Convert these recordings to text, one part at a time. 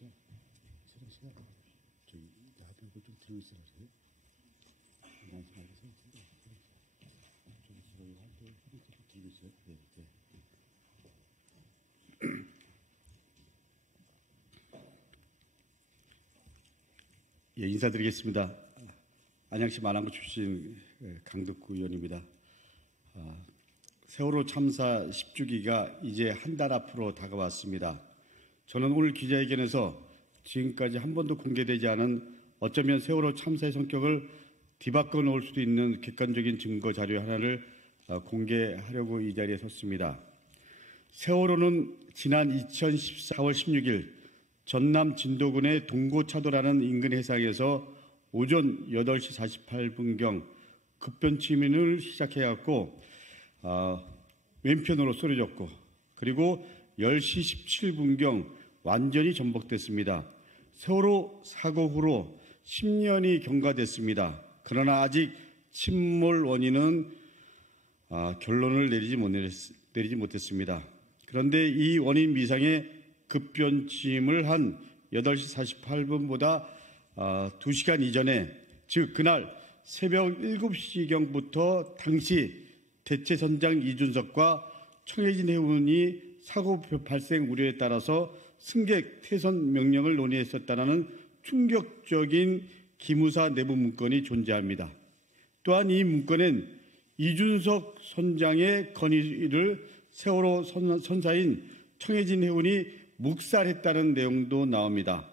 세령 씨가 저기 나한테 이거 좀 들고 있으라 그래. 양심하게 서 있는데 저기 서로 할때 휴대폰 들고 있어요. 네, 네. 예, 인사드리겠습니다. 안양시 마랑구 출신 강덕구 의원입니다. 세월호 참사 10주기가 이제 한 달 앞으로 다가왔습니다. 저는 오늘 기자회견에서 지금까지 한 번도 공개되지 않은 어쩌면 세월호 참사의 성격을 뒤바꿔 놓을 수도 있는 객관적인 증거 자료 하나를 공개하려고 이 자리에 섰습니다. 세월호는 지난 2014월 16일 전남 진도군의 동고차도라는 인근 해상에서 오전 8시 48분경 급변침을 시작해갖고 왼편으로 쏘려졌고 그리고 10시 17분경 완전히 전복됐습니다. 세월호 사고 후로 10년이 경과됐습니다. 그러나 아직 침몰 원인은 결론을 내리지 못했습니다. 그런데 이 원인 미상의 급변침을 한 8시 48분보다 2시간 이전에, 즉 그날 새벽 7시경부터 당시 대체선장 이준석과 청해진 해운이 사고 발생 우려에 따라서 승객 퇴선 명령을 논의했었다는 충격적인 기무사 내부 문건이 존재합니다. 또한 이 문건엔 이준석 선장의 건의를 세월호 선사인 청해진 해운이 묵살했다는 내용도 나옵니다.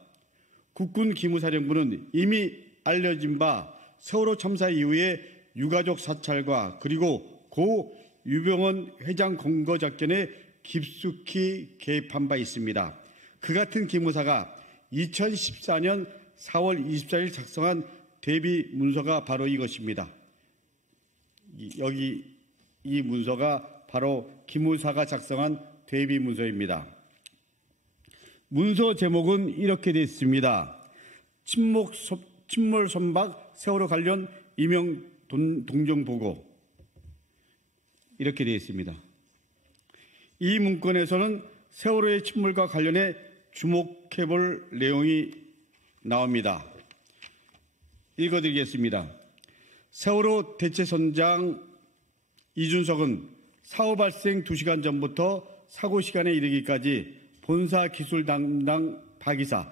국군 기무사령부는 이미 알려진 바 세월호 참사 이후에 유가족 사찰과 그리고 고 유병원 회장 검거 작전에 깊숙이 개입한 바 있습니다. 그 같은 기무사가 2014년 4월 24일 작성한 대비 문서가 바로 이것입니다. 여기 이 문서가 바로 기무사가 작성한 대비 문서입니다. 문서 제목은 이렇게 되어 있습니다. 침몰 선박 세월호 관련 임용 동정 보고, 이렇게 되어 있습니다. 이 문건에서는 세월호의 침몰과 관련해 주목해볼 내용이 나옵니다. 읽어드리겠습니다. 세월호 대체선장 이준석은 사고 발생 2시간 전부터 사고 시간에 이르기까지 본사 기술 담당 박이사,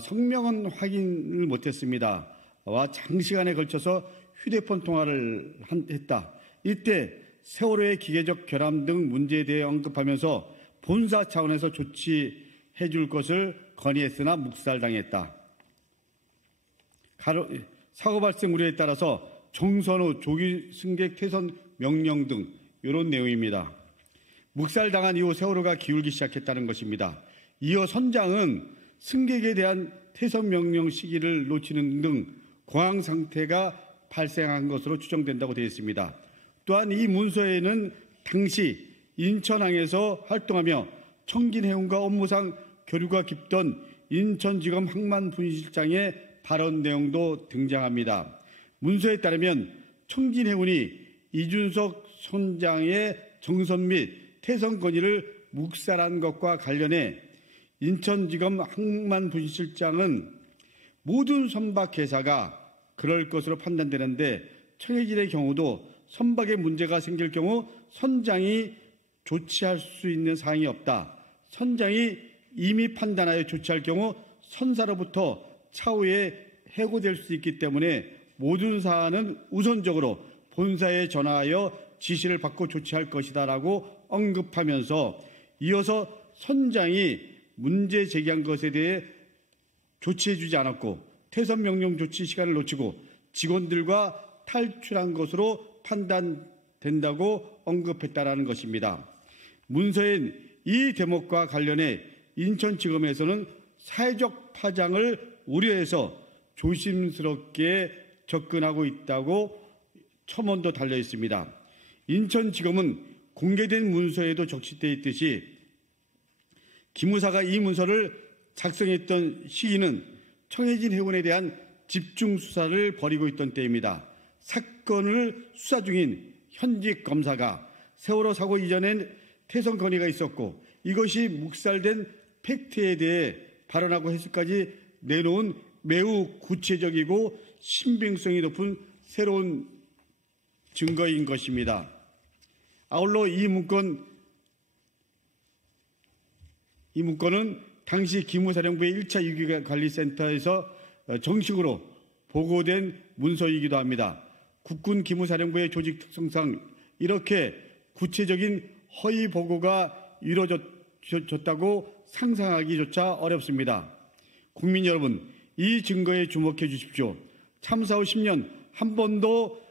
성명은 확인을 못했습니다. 와 장시간에 걸쳐서 휴대폰 통화를 했다. 이때 세월호의 기계적 결함 등 문제에 대해 언급하면서 본사 차원에서 조치해 줄 것을 건의했으나 묵살당했다. 사고 발생 우려에 따라서 정선 후 조기 승객 퇴선 명령 등 이런 내용입니다. 묵살당한 이후 세월호가 기울기 시작했다는 것입니다. 이어 선장은 승객에 대한 퇴선 명령 시기를 놓치는 등 공황 상태가 발생한 것으로 추정된다고 되어 있습니다. 또한 이 문서에는 당시 인천항에서 활동하며 청진해운과 업무상 교류가 깊던 인천지검 항만분실장의 발언 내용도 등장합니다. 문서에 따르면 청진해운이 이준석 선장의 정선 및 퇴선 건의를 묵살한 것과 관련해 인천지검 항만분실장은 모든 선박회사가 그럴 것으로 판단되는데 청해진의 경우도 선박에 문제가 생길 경우 선장이 조치할 수 있는 사항이 없다. 선장이 이미 판단하여 조치할 경우 선사로부터 차후에 해고될 수 있기 때문에 모든 사안은 우선적으로 본사에 전화하여 지시를 받고 조치할 것이다라고 언급하면서 이어서 선장이 문제 제기한 것에 대해 조치해주지 않았고 퇴선 명령 조치 시간을 놓치고 직원들과 탈출한 것으로 판단된다고 언급했다라는 것입니다. 문서엔 이 대목과 관련해 인천지검에서는 사회적 파장을 우려해서 조심스럽게 접근하고 있다고 첨언도 달려 있습니다. 인천지검은 공개된 문서에도 적시되어 있듯이 기무사가 이 문서를 작성했던 시기는 청해진 해운에 대한 집중 수사를 벌이고 있던 때입니다. 사건을 수사 중인 현직 검사가 세월호 사고 이전엔 퇴선 건의가 있었고 이것이 묵살된 팩트에 대해 발언하고 해석까지 내놓은 매우 구체적이고 신빙성이 높은 새로운 증거인 것입니다. 아울러 이 문건은 당시 기무사령부의 1차 위기관리센터에서 정식으로 보고된 문서이기도 합니다. 국군 기무사령부의 조직 특성상 이렇게 구체적인 허위 보고가 이루어졌다고 상상하기조차 어렵습니다. 국민 여러분, 이 증거에 주목해 주십시오. 참사 후 10년 한 번도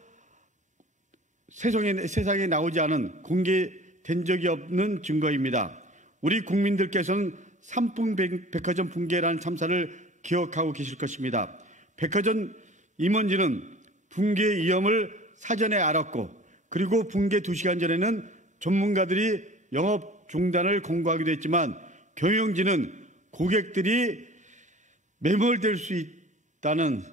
세상에 나오지 않은 공개된 적이 없는 증거입니다. 우리 국민들께서는 삼풍백화점 붕괴라는 참사를 기억하고 계실 것입니다. 백화점 임원진은 붕괴 위험을 사전에 알았고, 그리고 붕괴 2시간 전에는 전문가들이 영업 중단을 공고하기도 했지만, 경영진은 고객들이 매몰될 수 있다는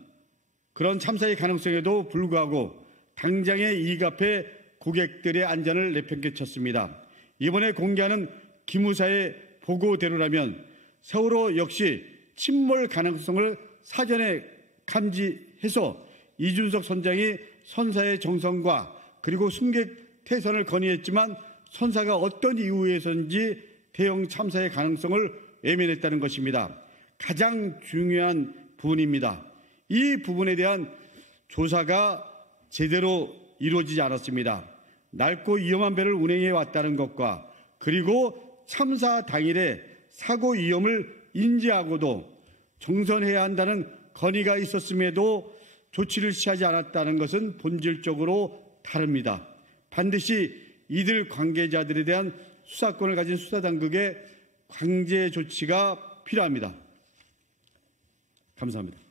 그런 참사의 가능성에도 불구하고 당장의 이익 앞에 고객들의 안전을 내팽개쳤습니다. 이번에 공개하는 기무사의 보고대로라면 세월호 역시 침몰 가능성을 사전에 감지해서 이준석 선장이 선사의 정성과 그리고 승객 퇴선을 건의했지만 선사가 어떤 이유에서인지 대형 참사의 가능성을 외면했다는 것입니다. 가장 중요한 부분입니다. 이 부분에 대한 조사가 제대로 이루어지지 않았습니다. 낡고 위험한 배를 운행해 왔다는 것과 그리고 참사 당일에 사고 위험을 인지하고도 정선해야 한다는 건의가 있었음에도 조치를 취하지 않았다는 것은 본질적으로 다릅니다. 반드시 이들 관계자들에 대한 수사권을 가진 수사당국의 강제 조치가 필요합니다. 감사합니다.